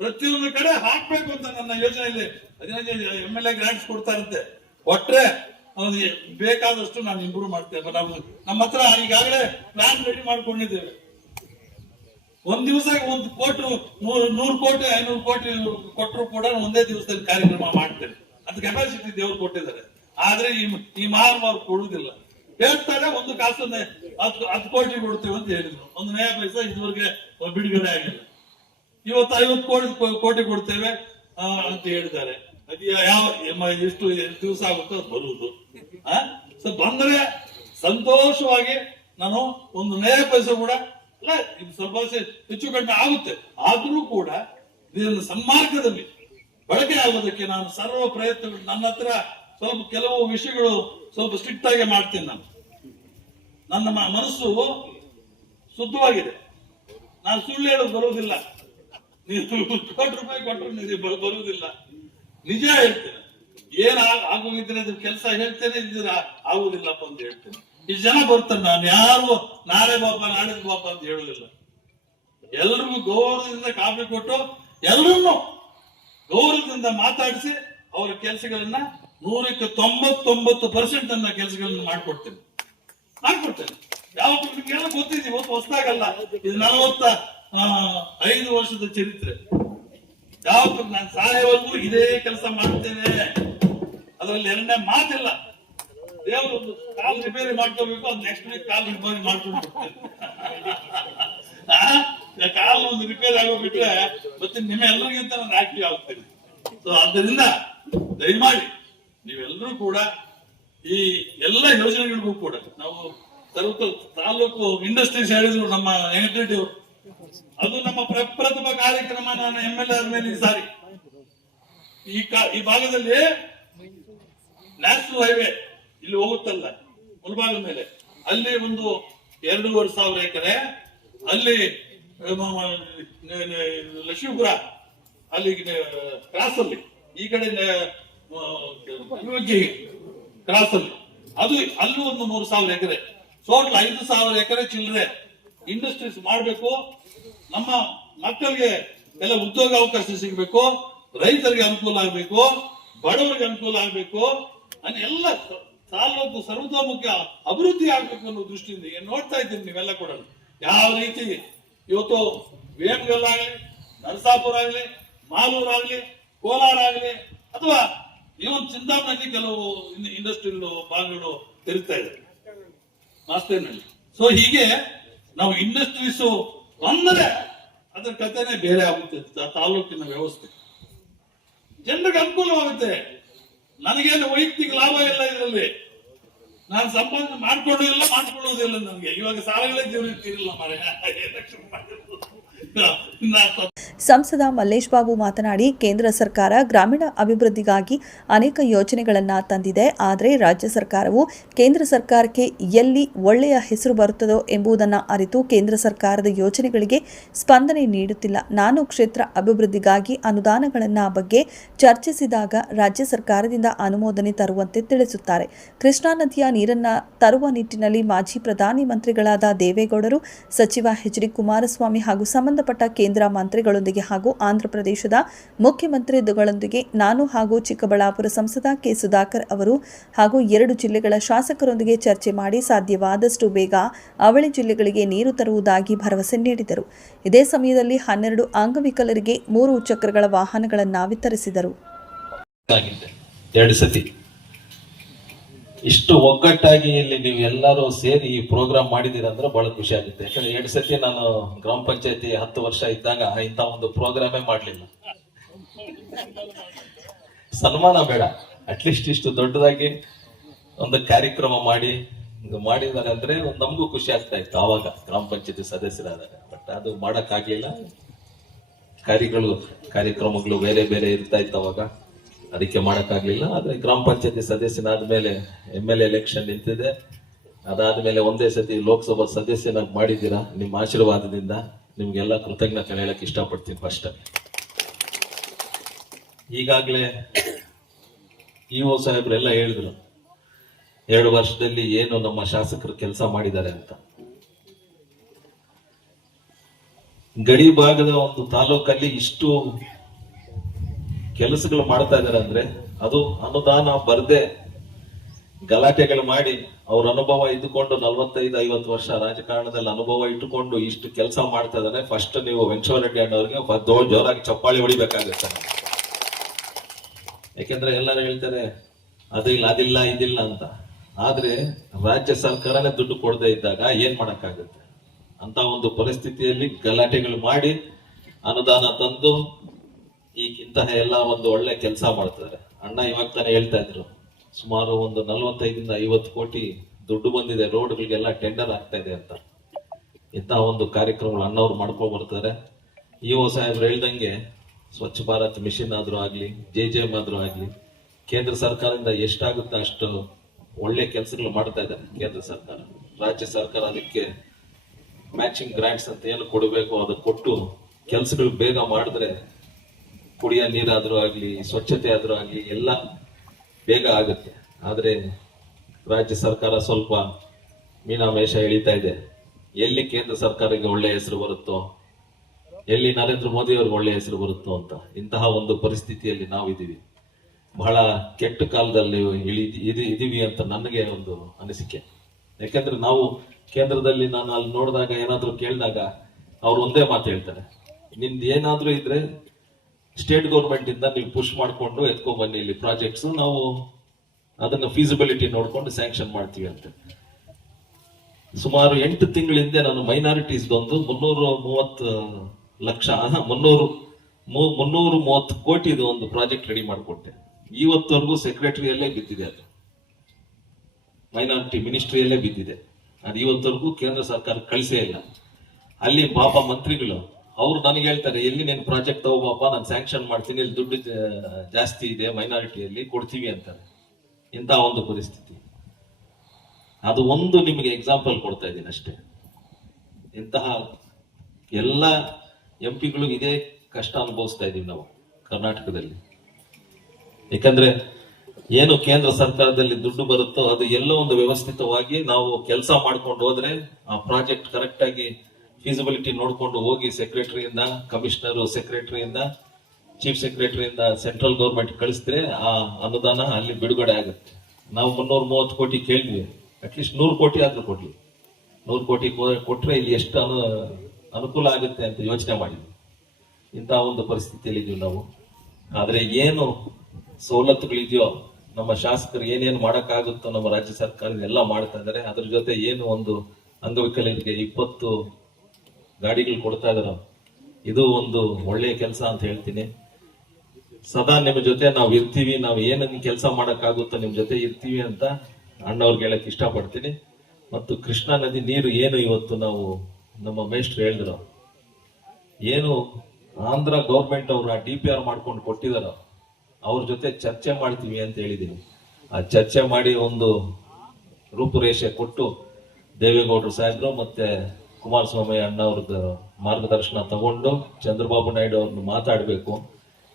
ಪ್ರತಿಯೊಂದು ಕಡೆ ಹಾಕ್ಬೇಕು ಅಂತ ನನ್ನ ಯೋಜನೆಯಲ್ಲಿ 15 MLA ಗ್ರಾಂಟ್ಸ್ ಕೊಡ್ತಾರಂತೆ. ಒಟ್ರೆ ಬೇಕಾದಷ್ಟು ನಾನು ಇಂಪ್ರೂವ್ ಮಾಡ್ತೇವೆ. ನಾವು ನಮ್ಮ ಹತ್ರ ಈಗಾಗಲೇ ಪ್ಲಾನ್ ರೆಡಿ ಮಾಡ್ಕೊಂಡಿದ್ದೇವೆ. ಒಂದ್ ದಿವಸ 1 ಕೋಟಿ 100 ಕೋಟಿ 500 ಕೋಟಿ ಕೊಟ್ಟರು ಕೂಡ ಒಂದೇ ದಿವಸದಲ್ಲಿ ಕಾರ್ಯಕ್ರಮ ಮಾಡ್ತೇವೆ. ಅದು ಕೆಪಾಸಿಟಿ ದೇವರು ಕೊಟ್ಟಿದ್ದಾರೆ. ಆದ್ರೆ ಈ ಮಹಾನುಭಾವರು ಕೊಡುವುದಿಲ್ಲ. ಹೇಳ್ತಾರೆ ಒಂದು ಕಾಸು 10 ಕೋಟಿ ಕೊಡ್ತೇವೆ ಅಂತ ಹೇಳಿದ್ರು. ಒಂದು ನಯ ಪೈಸಾ ಇದುವರೆಗೆ ಬಿಡುಗಡೆ ಆಗಿಲ್ಲ. ಇವತ್ತು 50 ಕೋಟಿ ಕೊಡ್ತೇವೆ ಅಂತ ಹೇಳಿದ್ದಾರೆ. ಅದು ಎಷ್ಟು ದಿವಸ ಆಗುತ್ತೋ ಅದು ಬರುವುದು. ಸೊ ಬಂದ್ರೆ ಸಂತೋಷವಾಗಿ ನಾನು ಒಂದು ನಯ ಪೈಸೆ ಕೂಡ ಅಲ್ಲ, ಸ್ವಲ್ಪ ಹೆಚ್ಚು ಕಡಿಮೆ ಆಗುತ್ತೆ. ಆದ್ರೂ ಕೂಡ ಇದನ್ನು ಸನ್ಮಾರ್ಗದಲ್ಲಿ ಬಳಕೆ ಆಗೋದಕ್ಕೆ ನಾನು ಸರ್ವ ಪ್ರಯತ್ನಗಳು ನನ್ನ ಹತ್ರ ಸ್ವಲ್ಪ ಕೆಲವು ವಿಷಯಗಳು ಸ್ವಲ್ಪ ಸ್ಟ್ರಿಕ್ಟ್ ಆಗಿ ಮಾಡ್ತೀನಿ. ನನ್ನ ಮನಸ್ಸು ಶುದ್ಧವಾಗಿದೆ. ನಾನು ಸುಳ್ಳು ಹೇಳೋದು ಬರುವುದಿಲ್ಲ. ನೀವು ₹1 ಕೊಟ್ಟರು ಬರುವುದಿಲ್ಲ. ನಿಜ ಹೇಳ್ತೇನೆ. ಏನ್ ಆಗೋಗಿದ್ರೆ ಅದ್ರ ಕೆಲಸ ಹೇಳ್ತೇನೆ, ಇದ್ರೆ ಆಗುದಿಲ್ಲಪ್ಪ ಅಂತ ಹೇಳ್ತೇನೆ. ಇಷ್ಟು ಜನ ಬರ್ತಾರೆ, ನಾನು ಯಾರು ನಾಳೆ ಬಾಪ ನಾಡಿದ ಬಾಪ ಅಂತ ಹೇಳುದಿಲ್ಲ. ಎಲ್ರಿಗೂ ಗೌರವದಿಂದ ಕಾಫಿ ಕೊಟ್ಟು ಎಲ್ಲರನ್ನೂ ಗೌರವದಿಂದ ಮಾತಾಡಿಸಿ ಅವರ ಕೆಲಸಗಳನ್ನ 199% ನನ್ನ ಕೆಲಸಗಳನ್ನ ಮಾಡ್ಕೊಡ್ತೇನೆ. ಯಾವ ನಿಮ್ಗೆಲ್ಲ ಗೊತ್ತಿದೆ, ಇವತ್ತು ಹೊಸದಾಗಲ್ಲ. ಇದು 45 ವರ್ಷದ ಚರಿತ್ರೆ. ಯಾವತ್ತು ನಾನು ಸಾಯವರೆಗೂ ಇದೇ ಕೆಲಸ ಮಾಡ್ತೇನೆ, ಅದರಲ್ಲಿ ಎರಡನೇ ಮಾತಿಲ್ಲ. ದೇವರು ಒಂದು ಕಾಲ್ ರಿಪೇರಿ ಮಾಡ್ಕೋಬೇಕು, ಅದು ನೆಕ್ಸ್ಟ್ ವೀಕ್ ಕಾಲ್ ರಿಪೇರಿ ಮಾಡ್ಕೊಂಡು ಕಾಲ್ ಒಂದು ರಿಪೇರಿ ಆಗೋಗ್ಬಿಟ್ರೆ ಮತ್ತೆ ನಿಮ್ಮೆಲ್ಲರಿಗಿಂತ ನಾನು ಆಕ್ಟಿವ್ ಆಗ್ತೇನೆ. ಸೊ ಆದ್ದರಿಂದ ದಯಮಾಡಿ ನೀವೆಲ್ಲರೂ ಕೂಡ ಈ ಎಲ್ಲ ಯೋಜನೆಗಳಿಗೂ ಕೂಡ ನಾವು ತಾಲೂಕು ಇಂಡಸ್ಟ್ರೀಸ್ ಹೇಳಿದ್ರು ನಮ್ಮ ಎಕ್ಸಿಕ್ಯೂಟಿವ್, ಅದು ನಮ್ಮ ಪ್ರತಿಭಾ ಕಾರ್ಯಕ್ರಮ. ನಾನು MLA ಆದ್ಮೇಲೆ ಈ ಸಾರಿ ಈ ಭಾಗದಲ್ಲಿ ನ್ಯಾಷನಲ್ ಹೈವೇ ಇಲ್ಲಿ ಹೋಗುತ್ತಲ್ಲ ಮುಳಬಾಗದ ಮೇಲೆ, ಅಲ್ಲಿ ಒಂದು 2,500 ಎಕರೆ, ಅಲ್ಲಿ ಲಕ್ಷ್ಮೀಪುರ ಅಲ್ಲಿ ಕ್ರಾಸ್ ಅಲ್ಲಿ ಈ ಕಡೆ ಕ್ರಾಸ್ ಅಲ್ಲಿ ಅದು ಅಲ್ಲೂ ಒಂದು 3,000 ಎಕರೆ, ಟೋಟಲ್ 5,000 ಎಕರೆ ಚಿಲ್ಲರೆ ಇಂಡಸ್ಟ್ರೀಸ್ ಮಾಡಬೇಕು. ನಮ್ಮ ಮಕ್ಕಳಿಗೆ ಎಲ್ಲ ಉದ್ಯೋಗ ಅವಕಾಶ ಸಿಗಬೇಕು, ರೈತರಿಗೆ ಅನುಕೂಲ ಆಗಬೇಕು, ಬಡವರಿಗೆ ಅನುಕೂಲ ಆಗಬೇಕು, ಎಲ್ಲ ತಾಲೂಕು ಸರ್ವತೋಮುಖ ಅಭಿವೃದ್ಧಿ ಆಗ್ಬೇಕು ಅನ್ನೋ ದೃಷ್ಟಿಯಿಂದ ಏನ್ ನೋಡ್ತಾ ಇದ್ದೀನಿ ನೀವೆಲ್ಲ ಕೂಡ. ಯಾವ ರೀತಿ ಇವತ್ತು ವೇಮಗಲ್ ಆಗಲಿ, ನರಸಾಪುರ ಆಗಲಿ, ಮಾಲೂರು ಆಗಲಿ, ಕೋಲಾರ ಆಗಲಿ, ಅಥವಾ ಇವನ್ ಚಿಂತಾಮಣಿ ಕೆಲವು ಇಂಡಸ್ಟ್ರಿಯಲ್ ಭಾಗಗಳು ತೆರೀತಾ ಇದೆ ಮಾಸ್ತೇನಲ್ಲಿ. ಸೊ ಹೀಗೆ ನಾವು ಇಂಡಸ್ಟ್ರೀಸ್ ಬಂದರೆ ಅದರ ಕಥೆನೇ ಬೇರೆ ಆಗುತ್ತೆ. ತಾಲೂಕಿನ ವ್ಯವಸ್ಥೆ ಜನರಿಗೆ ಅನುಕೂಲವಾಗುತ್ತೆ. ನನಗೇನು ವೈಯಕ್ತಿಕ ಲಾಭ ಇಲ್ಲ ಇದರಲ್ಲಿ, ನಾನು ಸಂಪಾದನೆ ಮಾಡ್ಕೊಳ್ಳೋದಿಲ್ಲ. ನನಗೆ ಇವಾಗ ಸಾಲಗಳೇ ತೀರಿಲ್ಲ ಮಾರೆ. ಸಂಸದ ಮಲ್ಲೇಶ್ ಬಾಬು ಮಾತನಾಡಿ, ಕೇಂದ್ರ ಸರ್ಕಾರ ಗ್ರಾಮೀಣ ಅಭಿವೃದ್ಧಿಗಾಗಿ ಅನೇಕ ಯೋಜನೆಗಳನ್ನು ತಂದಿದೆ. ಆದರೆ ರಾಜ್ಯ ಸರ್ಕಾರವು ಕೇಂದ್ರ ಸರ್ಕಾರಕ್ಕೆ ಎಲ್ಲಿ ಒಳ್ಳೆಯ ಹೆಸರು ಬರುತ್ತದೋ ಎಂಬುದನ್ನು ಅರಿತು ಕೇಂದ್ರ ಸರ್ಕಾರದ ಯೋಜನೆಗಳಿಗೆ ಸ್ಪಂದನೆ ನೀಡುತ್ತಿಲ್ಲ. ನಾನು ಕ್ಷೇತ್ರ ಅಭಿವೃದ್ಧಿಗಾಗಿ ಅನುದಾನಗಳನ್ನು ಬಗ್ಗೆ ಚರ್ಚಿಸಿದಾಗ ರಾಜ್ಯ ಸರ್ಕಾರದಿಂದ ಅನುಮೋದನೆ ತರುವಂತೆ ತಿಳಿಸುತ್ತಾರೆ. ಕೃಷ್ಣಾ ನದಿಯ ನೀರನ್ನು ತರುವ ನಿಟ್ಟಿನಲ್ಲಿ ಮಾಜಿ ಪ್ರಧಾನಿ ಮಂತ್ರಿಗಳಾದ ದೇವೇಗೌಡರು, ಸಚಿವ ಎಚ್.ಡಿ. ಕುಮಾರಸ್ವಾಮಿ ಹಾಗೂ ಸಂಬಂಧಪಟ್ಟ ಕೇಂದ್ರ ಮಂತ್ರಿಗಳೊಂದಿಗೆ ಹಾಗೂ ಆಂಧ್ರಪ್ರದೇಶದ ಮುಖ್ಯಮಂತ್ರಿಗಳೊಂದಿಗೆ ನಾನು ಹಾಗೂ ಚಿಕ್ಕಬಳ್ಳಾಪುರ ಸಂಸದ ಕೆ. ಸುಧಾಕರ್ ಅವರು ಹಾಗೂ 2 ಜಿಲ್ಲೆಗಳ ಶಾಸಕರೊಂದಿಗೆ ಚರ್ಚೆ ಮಾಡಿ ಸಾಧ್ಯವಾದಷ್ಟು ಬೇಗ ಅವಳಿ ಜಿಲ್ಲೆಗಳಿಗೆ ನೀರು ತರುವುದಾಗಿ ಭರವಸೆ ನೀಡಿದರು. ಇದೇ ಸಮಯದಲ್ಲಿ 12 ಅಂಗವಿಕಲರಿಗೆ 3 ಚಕ್ರಗಳ ವಾಹನಗಳನ್ನು ವಿತರಿಸಿದರು. 2 ಸತಿ ಇಷ್ಟು ಒಗ್ಗಟ್ಟಾಗಿ ಇಲ್ಲಿ ನೀವು ಎಲ್ಲರೂ ಸೇರಿ ಈ ಪ್ರೋಗ್ರಾಮ್ ಮಾಡಿದೀರ ಅಂದ್ರೆ ಬಹಳ ಖುಷಿ ಆಗುತ್ತೆ. ಯಾಕಂದ್ರೆ 2 ಸತಿ ನಾನು ಗ್ರಾಮ ಪಂಚಾಯತಿ 10 ವರ್ಷ ಇದ್ದಾಗ ಇಂಥ ಒಂದು ಪ್ರೋಗ್ರಾಮೇ ಮಾಡ್ಲಿಲ್ಲ. ಸನ್ಮಾನ ಬೇಡ, ಅಟ್ಲೀಸ್ಟ್ ಇಷ್ಟು ದೊಡ್ಡದಾಗಿ ಒಂದು ಕಾರ್ಯಕ್ರಮ ಮಾಡಿದ್ದಾರೆ ಅಂದ್ರೆ ನಮಗೂ ಖುಷಿ ಆಗ್ತಾ ಇತ್ತು ಆವಾಗ ಗ್ರಾಮ ಪಂಚಾಯತಿ ಸದಸ್ಯರಾದಾಗ. ಬಟ್ ಅದು ಮಾಡಕ್ ಆಗ್ಲಿಲ್ಲ, ಕಾರ್ಯಕ್ರಮಗಳು ಬೇರೆ ಬೇರೆ ಇರ್ತಾ ಇತ್ತು ಅವಾಗ, ಅದಕ್ಕೆ ಮಾಡಕ್ಕಾಗ್ಲಿಲ್ಲ. ಆದ್ರೆ ಗ್ರಾಮ ಪಂಚಾಯತಿ ಸದಸ್ಯನಾದ್ಮೇಲೆ MLA ಎಲೆಕ್ಷನ್ ನಿಂತಿದೆ. ಅದಾದ್ಮೇಲೆ ಒಂದೇ ಸತಿ ಲೋಕಸಭಾ ಸದಸ್ಯನಾಗಿ ಮಾಡಿದ್ದೀರಾ. ನಿಮ್ಮ ಆಶೀರ್ವಾದದಿಂದ ನಿಮ್ಗೆಲ್ಲ ಕೃತಜ್ಞತೆ ಹೇಳಕ್ ಇಷ್ಟಪಡ್ತೀನಿ. ಫಸ್ಟ್ ಈಗಾಗ್ಲೇ ಇಒ ಸಾಹೇಬ್ರೆಲ್ಲ ಹೇಳಿದ್ರು 2 ವರ್ಷದಲ್ಲಿ ಏನು ನಮ್ಮ ಶಾಸಕರು ಕೆಲಸ ಮಾಡಿದ್ದಾರೆ ಅಂತ. ಗಡಿ ಭಾಗದ ಒಂದು ತಾಲೂಕಲ್ಲಿ ಇಷ್ಟು ಕೆಲಸಗಳು ಮಾಡ್ತಾ ಇದಾರೆ ಅಂದ್ರೆ ಅದು ಅನುದಾನ ಬರ್ದೆ ಗಲಾಟೆಗಳು ಮಾಡಿ ಅವ್ರ ಅನುಭವ ಇದ್ದುಕೊಂಡು 45-50 ವರ್ಷ ರಾಜಕಾರಣದಲ್ಲಿ ಅನುಭವ ಇಟ್ಟುಕೊಂಡು ಇಷ್ಟು ಕೆಲಸ ಮಾಡ್ತಾ ಇದಾರೆ. ಫಸ್ಟ್ ನೀವು ವೆಂಕಟರೆಡ್ಡಿ ಅಣ್ಣವ್ರಿಗೆ ಜೋರಾಗಿ ಚಪ್ಪಾಳಿ ಹೊಡಿಬೇಕಾಗುತ್ತೆ. ಯಾಕೆಂದ್ರೆ ಎಲ್ಲರೂ ಹೇಳ್ತಾರೆ ಅದಿಲ್ಲ ಇದಿಲ್ಲ ಅಂತ. ಆದ್ರೆ ರಾಜ್ಯ ಸರ್ಕಾರನೇ ದುಡ್ಡು ಕೊಡದೇ ಇದ್ದಾಗ ಏನ್ ಮಾಡಕ್ಕಾಗುತ್ತೆ? ಅಂತ ಒಂದು ಪರಿಸ್ಥಿತಿಯಲ್ಲಿ ಗಲಾಟೆಗಳು ಮಾಡಿ ಅನುದಾನ ತಂದು ಇಂತಹ ಎಲ್ಲ ಒಂದು ಒಳ್ಳೆ ಕೆಲಸ ಮಾಡ್ತಾರೆ. ಅಣ್ಣ ಇವಾಗ ತಾನೇ ಹೇಳ್ತಾ ಇದ್ರು, ಸುಮಾರು ಒಂದು 45-50 ಕೋಟಿ ದುಡ್ಡು ಬಂದಿದೆ, ರೋಡ್ಗಳಿಗೆಲ್ಲ ಟೆಂಡರ್ ಆಗ್ತಾ ಇದೆ ಅಂತ. ಇಂತಹ ಒಂದು ಕಾರ್ಯಕ್ರಮಗಳು ಅಣ್ಣವ್ರು ಮಾಡ್ಕೊಂಡು ಬರ್ತಾರೆ. ಇಒ ಸಾಹೇಬ್ರು ಹೇಳ್ದಂಗೆ ಸ್ವಚ್ಛ ಭಾರತ್ ಮಿಷನ್ ಆದ್ರೂ ಆಗ್ಲಿ, JJM ಆದ್ರೂ ಆಗ್ಲಿ, ಕೇಂದ್ರ ಸರ್ಕಾರದಿಂದ ಎಷ್ಟಾಗುತ್ತೆ ಅಷ್ಟು ಒಳ್ಳೆ ಕೆಲಸಗಳು ಮಾಡ್ತಾ ಇದ್ದಾರೆ ಕೇಂದ್ರ ಸರ್ಕಾರ. ರಾಜ್ಯ ಸರ್ಕಾರ ಅದಕ್ಕೆ ಮ್ಯಾಚಿಂಗ್ ಗ್ರಾಂಟ್ಸ್ ಅಂತ ಏನು ಕೊಡಬೇಕು ಅದು ಕೊಟ್ಟು ಕೆಲಸಗಳು ಬೇಗ ಮಾಡಿದ್ರೆ ಕುಡಿಯೋ ನೀರಾದ್ರೂ ಆಗ್ಲಿ, ಸ್ವಚ್ಛತೆ ಆದ್ರೂ ಆಗ್ಲಿ ಎಲ್ಲ ಬೇಗ ಆಗುತ್ತೆ. ಆದ್ರೆ ರಾಜ್ಯ ಸರ್ಕಾರ ಸ್ವಲ್ಪ ಮೀನಾಮೇಷ ಎಳಿತಾ ಇದೆ. ಎಲ್ಲಿ ಕೇಂದ್ರ ಸರ್ಕಾರಕ್ಕೆ ಒಳ್ಳೆ ಹೆಸರು ಬರುತ್ತೋ, ಎಲ್ಲಿ ನರೇಂದ್ರ ಮೋದಿ ಅವ್ರಿಗೆ ಒಳ್ಳೆ ಹೆಸರು ಬರುತ್ತೋ ಅಂತ ಇಂತಹ ಒಂದು ಪರಿಸ್ಥಿತಿಯಲ್ಲಿ ನಾವು ಇದೀವಿ. ಬಹಳ ಕೆಟ್ಟ ಕಾಲದಲ್ಲಿ ಇದೀವಿ ಅಂತ ನನಗೆ ಒಂದು ಅನಿಸಿಕೆ. ಯಾಕೆಂದ್ರೆ ನಾವು ಕೇಂದ್ರದಲ್ಲಿ ನಾನು ಅಲ್ಲಿ ನೋಡಿದಾಗ ಏನಾದ್ರು ಕೇಳಿದಾಗ ಅವ್ರು ಒಂದೇ ಮಾತು ಹೇಳ್ತಾರೆ, ನಿಮ್ದು ಏನಾದ್ರೂ ಇದ್ರೆ ಸ್ಟೇಟ್ ಗೌರ್ಮೆಂಟ್ ಇಂದ ನೀವು ಪುಷ್ ಮಾಡ್ಕೊಂಡು ಎತ್ಕೊಂಡ್ ಬನ್ನಿ ಇಲ್ಲಿ ಪ್ರಾಜೆಕ್ಟ್ಸ್, ನಾವು ಅದನ್ನ ಫೀಸಿಬಿಲಿಟಿ ನೋಡ್ಕೊಂಡು ಸ್ಯಾಂಕ್ಷನ್ ಮಾಡ್ತೀವಿ ಅಂತ. ಸುಮಾರು 8 ತಿಂಗಳ ಹಿಂದೆ ನಾನು ಮೈನಾರಿಟೀಸ್ ಒಂದು 330 ಲಕ್ಷ 330 ಕೋಟಿದು ಒಂದು ಪ್ರಾಜೆಕ್ಟ್ ರೆಡಿ ಮಾಡಿಕೊಟ್ಟೆ. ಇವತ್ತವರೆಗೂ ಸೆಕ್ರೆಟರಿಯಲ್ಲೇ ಬಿದ್ದಿದೆ, ಅದು ಮೈನಾರಿಟಿ ಮಿನಿಸ್ಟ್ರಿಯಲ್ಲೇ ಬಿದ್ದಿದೆ. ಅದು ಇವತ್ತವರೆಗೂ ಕೇಂದ್ರ ಸರ್ಕಾರ ಕಳಿಸೇ ಇಲ್ಲ. ಅಲ್ಲಿ ಪಾಪ ಮಂತ್ರಿಗಳು ಅವ್ರು ನನಗೆ ಹೇಳ್ತಾರೆ, ಎಲ್ಲಿ ನೀನು ಪ್ರಾಜೆಕ್ಟ್ ತಗೋಬಾಪ, ನಾನು ಸ್ಯಾಂಕ್ಷನ್ ಮಾಡ್ತೀನಿ, ಇಲ್ಲಿ ದುಡ್ಡು ಜಾಸ್ತಿ ಇದೆ ಮೈನಾರಿಟಿಯಲ್ಲಿ, ಕೊಡ್ತೀವಿ ಅಂತಾರೆ. ಇಂಥ ಒಂದು ಪರಿಸ್ಥಿತಿ. ಅದು ಒಂದು ನಿಮಗೆ ಎಕ್ಸಾಂಪಲ್ ಕೊಡ್ತಾ ಇದ್ದೀನಿ ಅಷ್ಟೇ. ಇಂತಹ ಎಲ್ಲ ಎಂಪಿಗಳು ಇದೇ ಕಷ್ಟ ಅನುಭವಿಸ್ತಾ ಇದೀವಿ ನಾವು ಕರ್ನಾಟಕದಲ್ಲಿ. ಯಾಕಂದ್ರೆ ಏನು ಕೇಂದ್ರ ಸರ್ಕಾರದಲ್ಲಿ ದುಡ್ಡು ಬರುತ್ತೋ ಅದು ಎಲ್ಲೋ ಒಂದು ವ್ಯವಸ್ಥಿತವಾಗಿ ನಾವು ಕೆಲಸ ಮಾಡ್ಕೊಂಡು ಹೋದ್ರೆ ಆ ಪ್ರಾಜೆಕ್ಟ್ ಕರೆಕ್ಟ್ ಆಗಿ ಫೀಸಿಬಿಲಿಟಿ ನೋಡ್ಕೊಂಡು ಹೋಗಿ ಸೆಕ್ರೆಟರಿಯಿಂದ, ಕಮಿಷನರ್, ಸೆಕ್ರೆಟರಿಯಿಂದ, ಚೀಫ್ ಸೆಕ್ರೆಟರಿಯಿಂದ ಸೆಂಟ್ರಲ್ ಗೌರ್ಮೆಂಟ್ ಕಳಿಸಿದ್ರೆ ಆ ಅನುದಾನ ಅಲ್ಲಿ ಬಿಡುಗಡೆ ಆಗುತ್ತೆ. ನಾವು 330 ಕೋಟಿ ಕೇಳಿದ್ವಿ, ಅಟ್ಲೀಸ್ಟ್ 100 ಕೋಟಿ ಆದ್ರೂ ಕೊಡ್ಲಿ. 100 ಕೋಟಿ ಕೊಟ್ರೆ ಇಲ್ಲಿ ಎಷ್ಟು ಅನುಕೂಲ ಆಗುತ್ತೆ ಅಂತ ಯೋಚನೆ ಮಾಡಿದ್ವಿ. ಇಂತಹ ಒಂದು ಪರಿಸ್ಥಿತಿಯಲ್ಲಿ ಇದೀವಿ ನಾವು. ಆದ್ರೆ ಏನು ಸವಲತ್ತುಗಳಿದೆಯೋ, ನಮ್ಮ ಶಾಸಕರು ಏನೇನು ಮಾಡಕ್ಕಾಗುತ್ತೋ ನಮ್ಮ ರಾಜ್ಯ ಸರ್ಕಾರ ಎಲ್ಲ ಮಾಡ್ತಾ ಇದಾರೆ. ಅದ್ರ ಜೊತೆ ಏನು ಒಂದು ಅಂಗವಿಕಲರಿಗೆ 20 ಗಾಡಿಗಳು ಕೊಡ್ತಾ ಇದಾರ, ಇದು ಒಂದು ಒಳ್ಳೆಯ ಕೆಲಸ ಅಂತ ಹೇಳ್ತೀನಿ. ಸದಾ ನಿಮ್ಮ ಜೊತೆ ನಾವು ಇರ್ತೀವಿ, ನಾವು ಏನು ಕೆಲಸ ಮಾಡಕ್ಕಾಗುತ್ತೋ ನಿಮ್ ಜೊತೆ ಇರ್ತೀವಿ ಅಂತ ಅಣ್ಣವ್ರಿಗೆ ಹೇಳಕ್ ಇಷ್ಟಪಡ್ತೀನಿ. ಮತ್ತು ಕೃಷ್ಣಾ ನದಿ ನೀರು ಏನು ಇವತ್ತು ನಾವು ನಮ್ಮ ಮೇಷ್ಟ್ರು ಹೇಳಿದ್ರು, ಏನು ಆಂಧ್ರ ಗೌರ್ಮೆಂಟ್ ಅವರು ಆ DPR ಮಾಡ್ಕೊಂಡು ಕೊಟ್ಟಿದಾರ, ಅವ್ರ ಜೊತೆ ಚರ್ಚೆ ಮಾಡ್ತೀವಿ ಅಂತ ಹೇಳಿದೀನಿ. ಆ ಚರ್ಚೆ ಮಾಡಿ ಒಂದು ರೂಪುರೇಷೆ ಕೊಟ್ಟು ದೇವೇಗೌಡರು ಸಾಹೇಬ್ರು ಮತ್ತೆ ಕುಮಾರಸ್ವಾಮಿ ಅಣ್ಣ ಅವ್ರದ್ದು ಮಾರ್ಗದರ್ಶನ ತಗೊಂಡು ಚಂದ್ರಬಾಬು ನಾಯ್ಡು ಅವ್ರನ್ನ ಮಾತಾಡ್ಬೇಕು.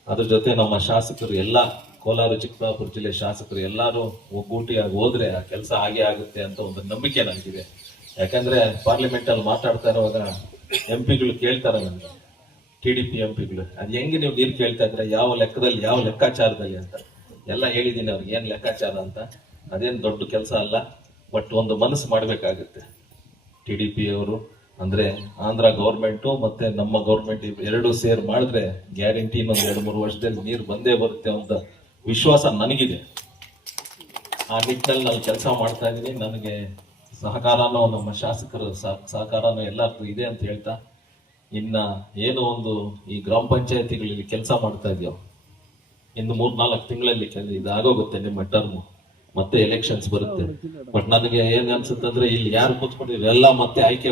ಅದ್ರ ಜೊತೆ ನಮ್ಮ ಶಾಸಕರು ಎಲ್ಲ ಕೋಲಾರ ಚಿಕ್ಕಬಳ್ಳಾಪುರ ಜಿಲ್ಲೆ ಶಾಸಕರು ಎಲ್ಲಾರು ಒಗ್ಗೂಟಿಯಾಗಿ ಹೋದ್ರೆ ಆ ಕೆಲಸ ಆಗೇ ಆಗುತ್ತೆ ಅಂತ ಒಂದು ನಂಬಿಕೆ ನನಗಿದೆ. ಯಾಕಂದ್ರೆ ಪಾರ್ಲಿಮೆಂಟ್ ಅಲ್ಲಿ ಮಾತಾಡ್ತಾ ಇರುವಾಗ ಎಂಪಿಗಳು ಕೇಳ್ತಾರೆ ನನ್ಗೆ, TDP ಎಂಪಿಗಳು, ಅದ್ ಹೆಂಗೆ ನೀವು ನೀರು ಕೇಳ್ತಾ ಇದ್ರೆ, ಯಾವ ಲೆಕ್ಕದಲ್ಲಿ, ಯಾವ ಲೆಕ್ಕಾಚಾರದಲ್ಲಿ ಅಂತ ಎಲ್ಲ ಹೇಳಿದೀನಿ ಅವ್ರಿಗೆ, ಏನ್ ಲೆಕ್ಕಾಚಾರ ಅಂತ. ಅದೇನ್ ದೊಡ್ಡ ಕೆಲಸ ಅಲ್ಲ, ಬಟ್ ಒಂದು ಮನಸ್ಸು ಮಾಡ್ಬೇಕಾಗುತ್ತೆ. TDP ಅವರು ಅಂದ್ರೆ ಆಂಧ್ರ ಗೌರ್ಮೆಂಟ್ ಮತ್ತೆ ನಮ್ಮ ಗೌರ್ಮೆಂಟ್ ಎರಡು ಸೇರ್ ಮಾಡಿದ್ರೆ ಗ್ಯಾರಂಟಿ ಇನ್ನೊಂದು 2-3 ವರ್ಷದಲ್ಲಿ ನೀರು ಬಂದೇ ಬರುತ್ತೆ ಅಂತ ವಿಶ್ವಾಸ ನನಗಿದೆ. ಆ ನಿಟ್ಟಿನಲ್ಲಿ ನಾನು ಕೆಲಸ ಮಾಡ್ತಾ ಇದ್ದೀನಿ. ನನಗೆ ಸಹಕಾರನೂ ನಮ್ಮ ಶಾಸಕರ ಸಹಕಾರನೂ ಎಲ್ಲರಿಗೂ ಇದೆ ಅಂತ ಹೇಳ್ತಾ, ಇನ್ನ ಏನು ಒಂದು ಈ ಗ್ರಾಮ ಪಂಚಾಯತಿಗಳಲ್ಲಿ ಕೆಲಸ ಮಾಡ್ತಾ ಇದೆಯೋ, ಇನ್ನು 3-4 ತಿಂಗಳಲ್ಲಿ ಇದಾಗೋಗುತ್ತೆ ನಿಮ್ಮ ಟರ್ಮ್, ಮತ್ತೆ ಎಲೆಕ್ಷನ್ಸ್ ಬರುತ್ತೆ. ಬಟ್ ನನಗೆ ಏನ್ ಅನ್ಸುತ್ತಂದ್ರೆ ಇಲ್ಲಿ ಯಾರು ಕೂತ್ಕೊಂಡಿದ್ರು ಎಲ್ಲ ಮತ್ತೆ ಆಯ್ಕೆ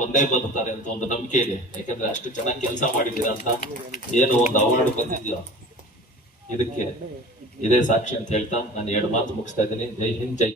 ಬಂದೇ ಬರ್ತಾರೆ ಅಂತ ಒಂದು ನಂಬಿಕೆ ಇದೆ. ಯಾಕಂದ್ರೆ ಅಷ್ಟು ಚೆನ್ನಾಗಿ ಕೆಲಸ ಮಾಡಿದೀರ ಅಂತ ಏನು ಒಂದು ಅವಾರ್ಡ್ ಬಂದಿದ್ಯೋ ಇದಕ್ಕೆ ಇದೇ ಸಾಕ್ಷಿ ಅಂತ ಹೇಳ್ತಾ ನಾನು 2 ಮಾತು ಮುಗಿಸ್ತಾ ಇದ್ದೀನಿ. ಜೈ ಹಿಂದ್, ಜೈ